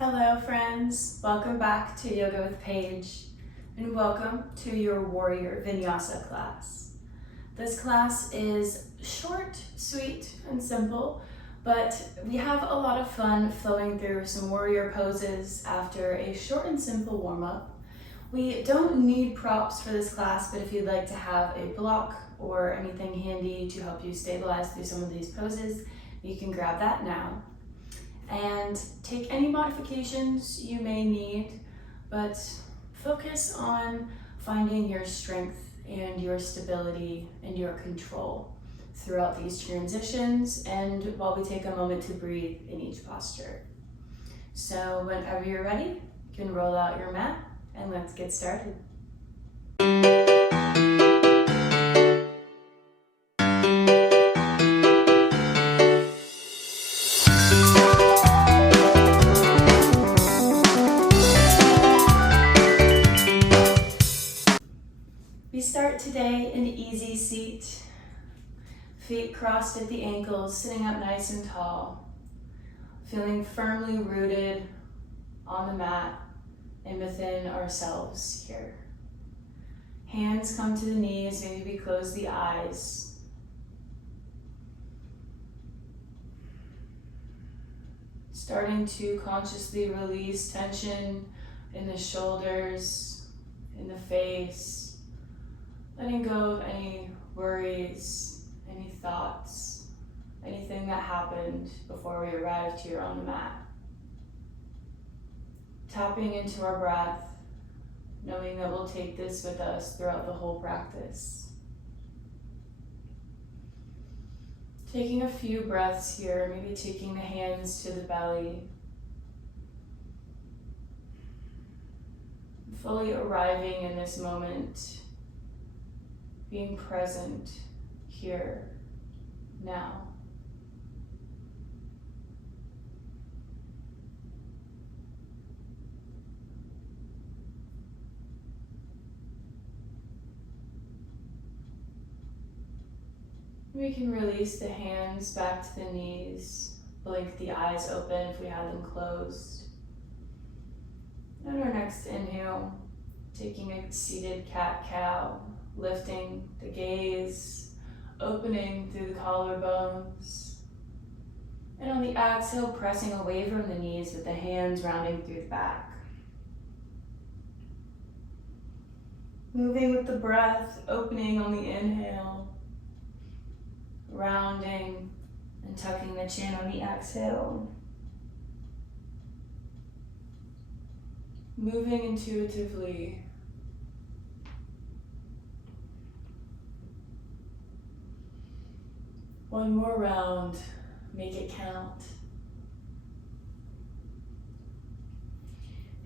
Hello friends, welcome back to Yoga with Paige and welcome to your Warrior Vinyasa class. This class is short, sweet, and simple, but we have a lot of fun flowing through some warrior poses after a short and simple warm-up. We don't need props for this class, but if you'd like to have a block or anything handy to help you stabilize through some of these poses, you can grab that now. And take any modifications you may need, but focus on finding your strength and your stability and your control throughout these transitions and while we take a moment to breathe in each posture. So whenever you're ready, you can roll out your mat and let's get started. We start today in easy seat, feet crossed at the ankles, sitting up nice and tall, feeling firmly rooted on the mat and within ourselves here. Hands come to the knees, maybe we close the eyes. Starting to consciously release tension in the shoulders, in the face, letting go of any worries, any thoughts, anything that happened before we arrived here on the mat. Tapping into our breath, knowing that we'll take this with us throughout the whole practice. Taking a few breaths here, maybe taking the hands to the belly. Fully arriving in this moment. Being present here, now. We can release the hands back to the knees, blink the eyes open if we have them closed. And our next inhale, taking a seated cat-cow, lifting the gaze, opening through the collarbones. And on the exhale, pressing away from the knees with the hands rounding through the back. Moving with the breath, opening on the inhale, rounding and tucking the chin on the exhale. Moving intuitively. One more round, make it count.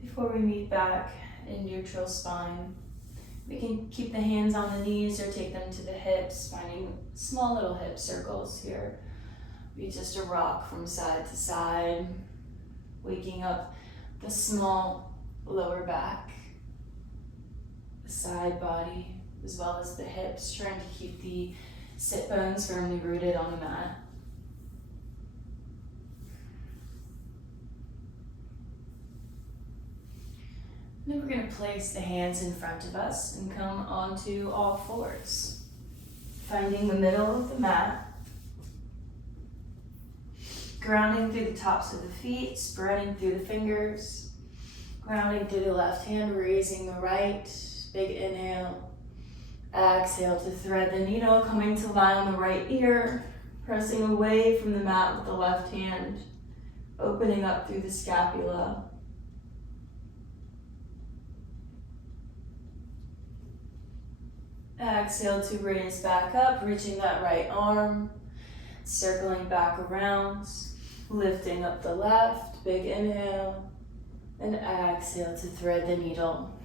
Before we meet back in neutral spine, we can keep the hands on the knees or take them to the hips, finding small little hip circles here. Be just a rock from side to side, waking up the small lower back, the side body, as well as the hips, trying to keep the sit bones firmly rooted on the mat. And then we're going to place the hands in front of us and come onto all fours, finding the middle of the mat, grounding through the tops of the feet, spreading through the fingers, grounding through the left hand, raising the right, big inhale. Exhale to thread the needle, coming to lie on the right ear, pressing away from the mat with the left hand, opening up through the scapula. Exhale to raise back up, reaching that right arm, circling back around, lifting up the left, big inhale, and exhale to thread the needle.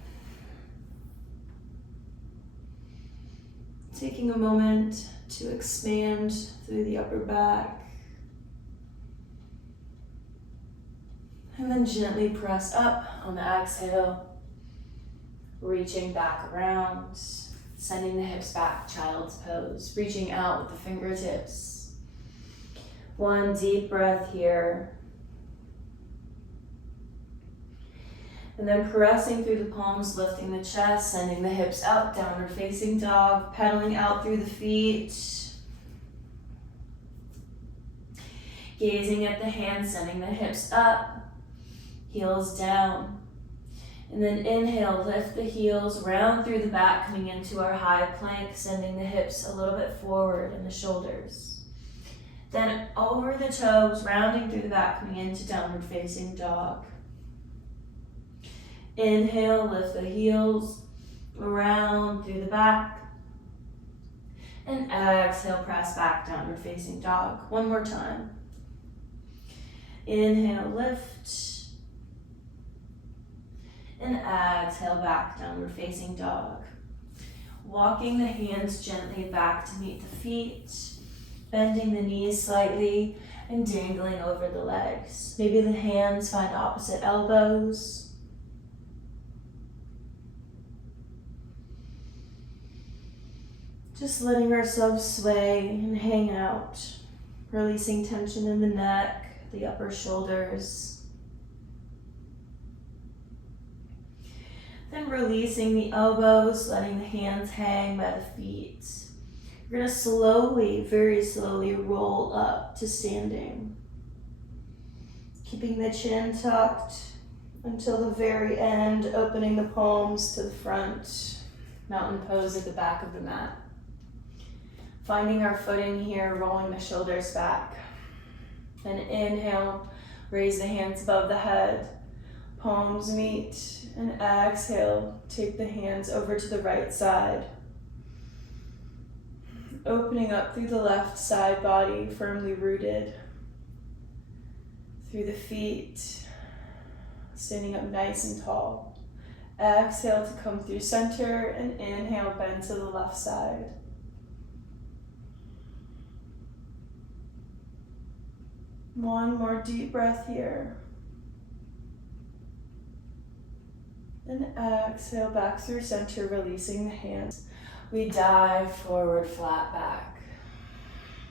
Taking a moment to expand through the upper back. And then gently press up on the exhale, reaching back around, sending the hips back, child's pose, reaching out with the fingertips. One deep breath here. And then pressing through the palms, lifting the chest, sending the hips up, downward facing dog, pedaling out through the feet. Gazing at the hands, sending the hips up, heels down. And then inhale, lift the heels, round through the back, coming into our high plank, sending the hips a little bit forward and the shoulders. Then over the toes, rounding through the back, coming into downward facing dog. Inhale, lift the heels, around through the back. And exhale, press back, downward facing dog. One more time. Inhale, lift. And exhale, back, downward facing dog. Walking the hands gently back to meet the feet. Bending the knees slightly and dangling over the legs. Maybe the hands find opposite elbows. Just letting ourselves sway and hang out, releasing tension in the neck, the upper shoulders. Then releasing the elbows, letting the hands hang by the feet. You're going to slowly, very slowly roll up to standing. Keeping the chin tucked until the very end, opening the palms to the front. Mountain pose at the back of the mat. Finding our footing here, rolling the shoulders back. Then inhale, raise the hands above the head, palms meet, and exhale, take the hands over to the right side. Opening up through the left side body, firmly rooted. Through the feet, standing up nice and tall. Exhale to come through center, and inhale, bend to the left side. One more deep breath here. And exhale back through center, releasing the hands. We dive forward, flat back.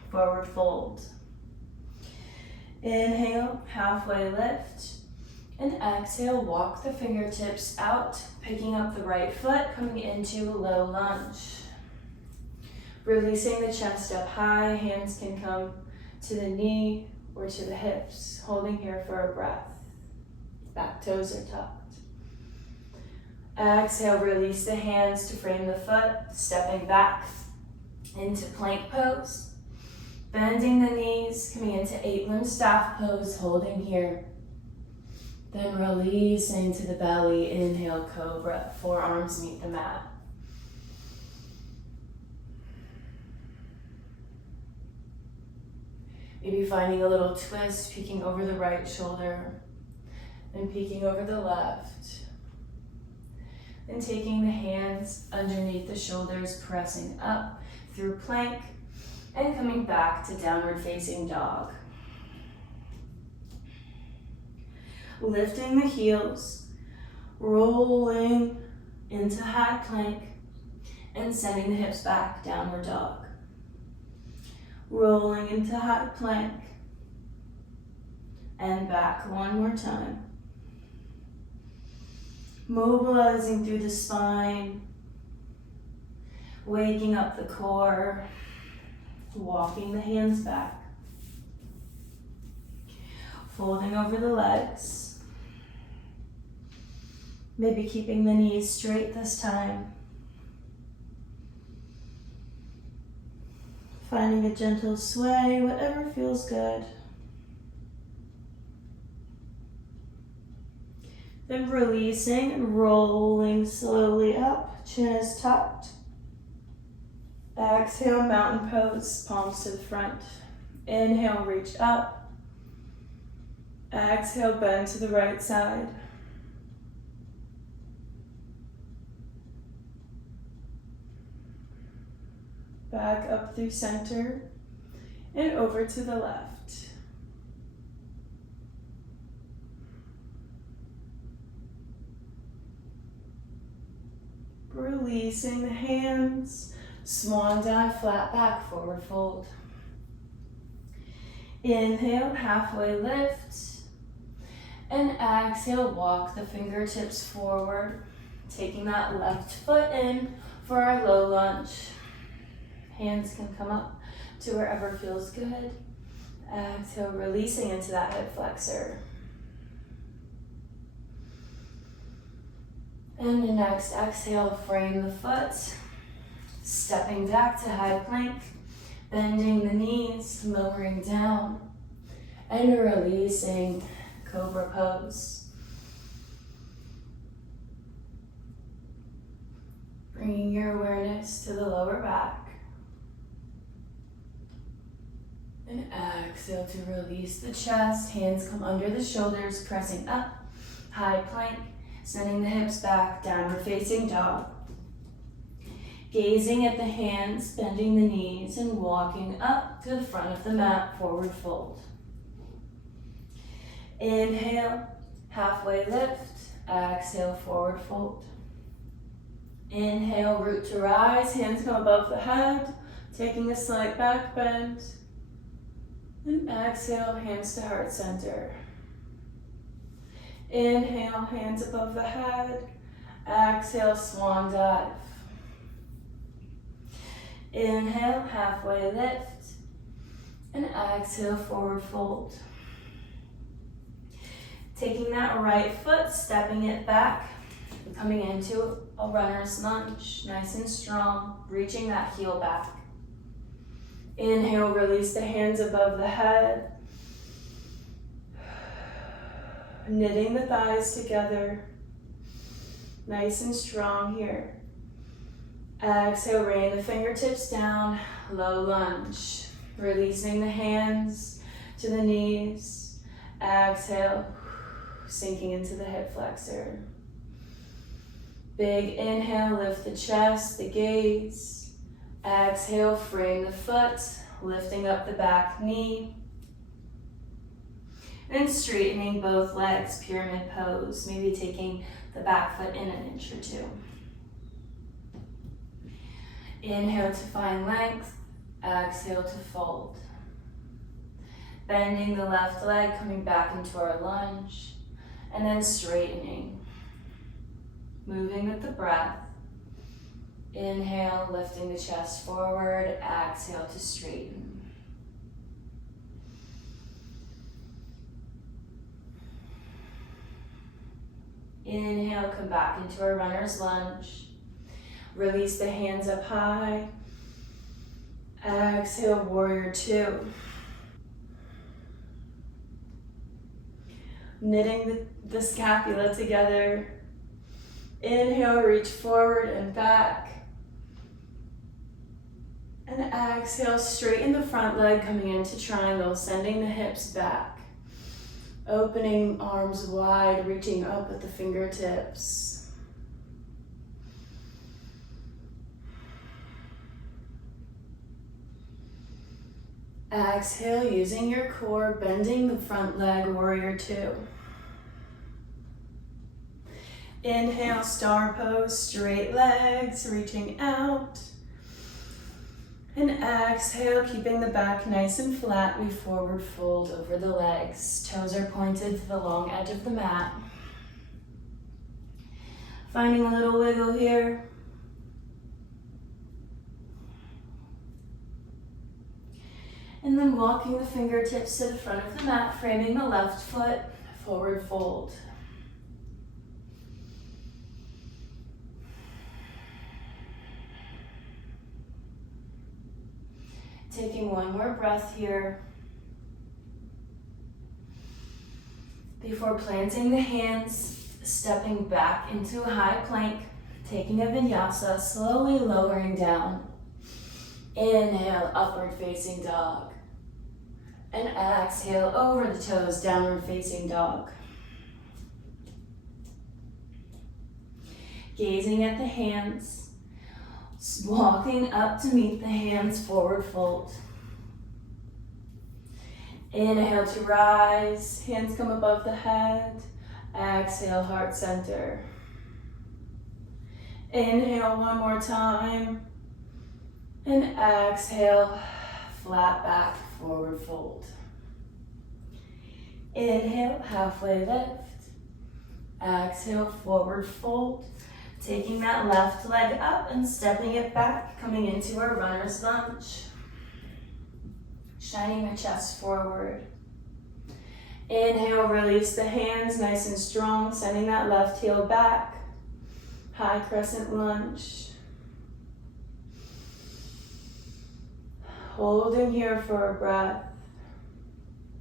Forward fold. Inhale, halfway lift. And exhale, walk the fingertips out, picking up the right foot, coming into a low lunge. Releasing the chest up high, hands can come to the knee or to the hips, holding here for a breath. Back toes are tucked. Exhale, release the hands to frame the foot, stepping back into plank pose. Bending the knees, coming into 8-limb staff pose, holding here. Then releasing to the belly, inhale, cobra, forearms meet the mat. Maybe finding a little twist, peeking over the right shoulder and peeking over the left. And taking the hands underneath the shoulders, pressing up through plank and coming back to downward facing dog. Lifting the heels, rolling into high plank and sending the hips back, downward dog. Rolling into high plank and back one more time. Mobilizing through the spine, waking up the core, walking the hands back, folding over the legs, maybe keeping the knees straight this time. Finding a gentle sway, whatever feels good. Then releasing and rolling slowly up, chin is tucked. Exhale, mountain pose, palms to the front. Inhale, reach up. Exhale, bend to the right side. Back up through center and over to the left. Releasing the hands, swan dive, flat back, forward fold. Inhale, halfway lift. And exhale, walk the fingertips forward, taking that left foot in for our low lunge. Hands can come up to wherever feels good. Exhale, releasing into that hip flexor. And the next exhale, frame the foot, stepping back to high plank, bending the knees, lowering down, and releasing cobra pose. Bringing your awareness to the lower back. And exhale to release the chest. Hands come under the shoulders, pressing up, high plank, sending the hips back, downward facing dog. Gazing at the hands, bending the knees, and walking up to the front of the mat, forward fold. Inhale, halfway lift. Exhale, forward fold. Inhale, root to rise, hands come above the head, taking a slight back bend. And exhale, hands to heart center. Inhale, hands above the head. Exhale, swan dive. Inhale, halfway lift. And exhale, forward fold. Taking that right foot, stepping it back, coming into a runner's lunge, nice and strong, reaching that heel back. Inhale, release the hands above the head. Knitting the thighs together. Nice and strong here. Exhale, rain the fingertips down, low lunge. Releasing the hands to the knees. Exhale, sinking into the hip flexor. Big inhale, lift the chest, the gaze. Exhale, frame the foot, lifting up the back knee. And straightening both legs, pyramid pose, maybe taking the back foot in an inch or two. Inhale to find length, exhale to fold. Bending the left leg, coming back into our lunge, and then straightening. Moving with the breath. Inhale, lifting the chest forward, exhale to straighten. Inhale, come back into our runner's lunge. Release the hands up high. Exhale, warrior two. Knitting the scapula together. Inhale, reach forward and back. And exhale, straighten the front leg, coming into triangle, sending the hips back. Opening arms wide, reaching up with the fingertips. Exhale, using your core, bending the front leg, warrior two. Inhale, star pose, straight legs, reaching out. And exhale, keeping the back nice and flat, we forward fold over the legs. Toes are pointed to the long edge of the mat. Finding a little wiggle here. And then walking the fingertips to the front of the mat, framing the left foot, forward fold. Taking one more breath here before planting the hands, stepping back into a high plank, taking a vinyasa, slowly lowering down. Inhale, upward facing dog. And exhale, over the toes, downward facing dog. Gazing at the hands. Walking up to meet the hands, forward fold. Inhale to rise, hands come above the head. Exhale, heart center. Inhale one more time. And exhale, flat back, forward fold. Inhale, halfway lift. Exhale, forward fold. Taking that left leg up and stepping it back, coming into our runner's lunge. Shining the chest forward. Inhale, release the hands nice and strong, sending that left heel back. High crescent lunge. Holding here for a breath.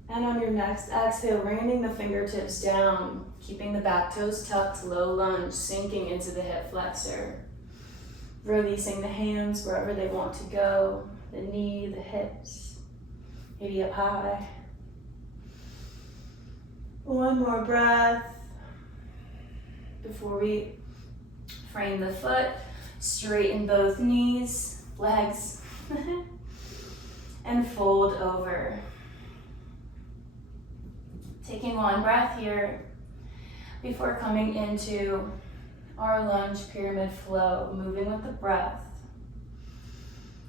And on your next exhale, landing the fingertips down, keeping the back toes tucked, low lunge, sinking into the hip flexor. Releasing the hands wherever they want to go, the knee, the hips, maybe up high. One more breath before we frame the foot, straighten both knees, legs, and fold over. Taking one breath here before coming into our lunge pyramid flow, moving with the breath,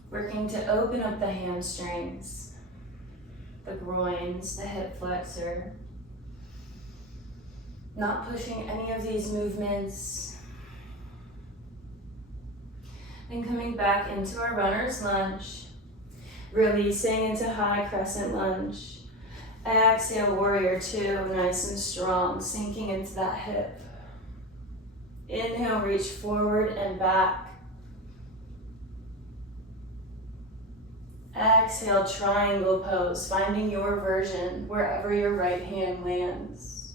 working to open up the hamstrings, the groins, the hip flexor, not pushing any of these movements. And coming back into our runner's lunge, releasing into high crescent lunge. Exhale, warrior two, nice and strong, sinking into that hip. Inhale, reach forward and back. Exhale, triangle pose, finding your version wherever your right hand lands.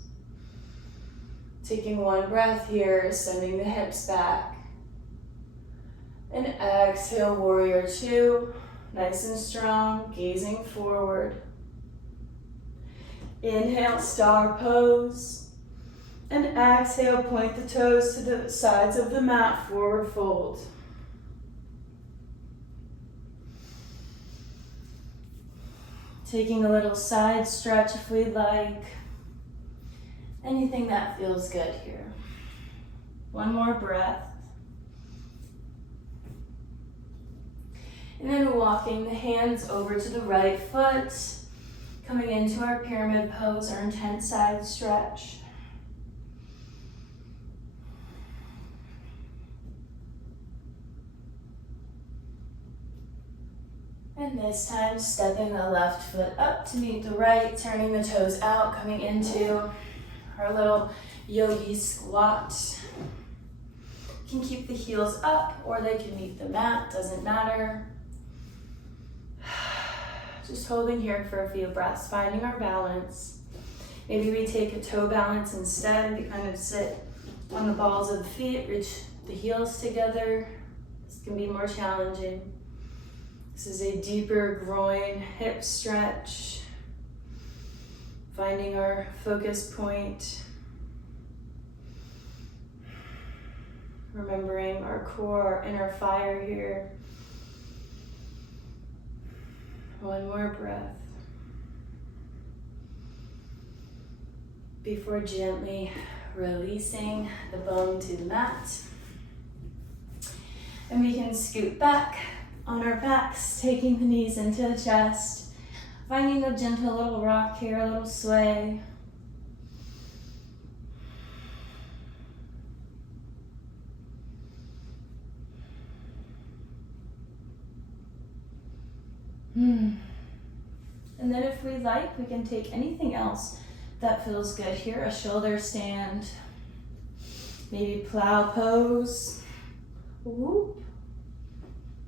Taking one breath here, sending the hips back. And exhale, warrior two, nice and strong, gazing forward. Inhale, star pose. And exhale, point the toes to the sides of the mat, forward fold. Taking a little side stretch if we'd like. Anything that feels good here. One more breath. And then walking the hands over to the right foot, coming into our pyramid pose, our intense side stretch. And this time, stepping the left foot up to meet the right, turning the toes out, coming into our little yogi squat. You can keep the heels up or they can meet the mat, doesn't matter. Just holding here for a few breaths, finding our balance. Maybe we take a toe balance instead. We kind of sit on the balls of the feet, reach the heels together. This can be more challenging. This is a deeper groin hip stretch. Finding our focus point. Remembering our core, our inner fire here. One more breath. Before gently releasing the bone to the mat. And we can scoot back on our backs, taking the knees into the chest, finding a gentle little rock here, a little sway. And then if we like, we can take anything else that feels good here. A shoulder stand, maybe plow pose. Whoop.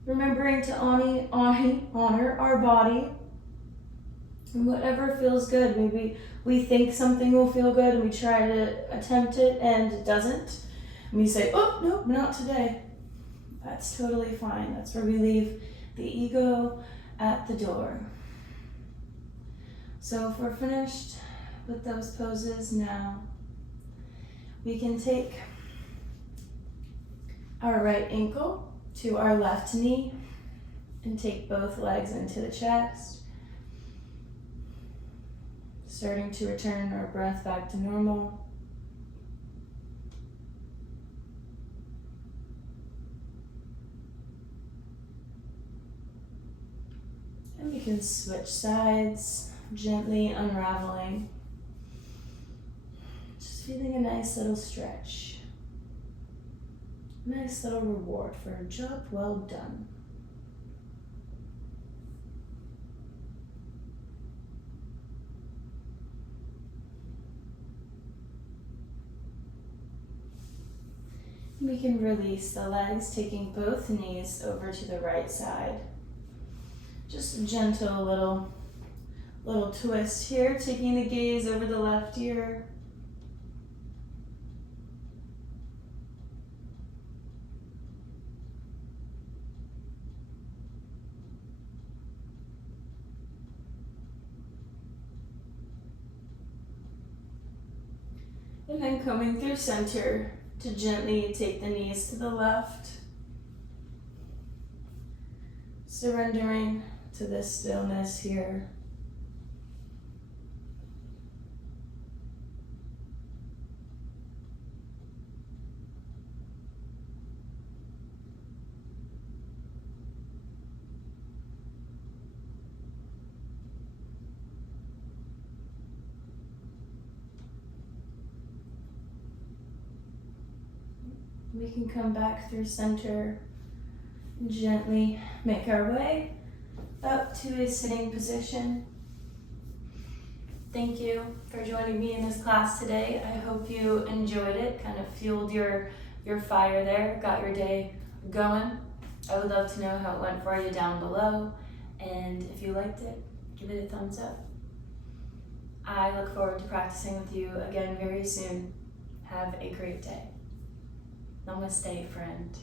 Remembering to honor our body. And whatever feels good. Maybe we think something will feel good and we try to attempt it and it doesn't. And we say, oh, no, not today. That's totally fine. That's where we leave the ego at the door. So if we're finished with those poses now, we can take our right ankle to our left knee and take both legs into the chest. Starting to return our breath back to normal. And we can switch sides, gently unraveling. Just feeling a nice little stretch. Nice little reward for a job well done. We can release the legs, taking both knees over to the right side. Just a gentle little twist here, taking the gaze over the left ear. And then coming through center to gently take the knees to the left. Surrendering to this stillness here. We can come back through center and gently make our way up to a sitting position. Thank you for joining me in this class today. I hope you enjoyed it, kind of fueled your fire there, got your day going. I would love to know how it went for you down below, and if you liked it, give it a thumbs up. I look forward to practicing with you again very soon. Have a great day. Namaste, friend.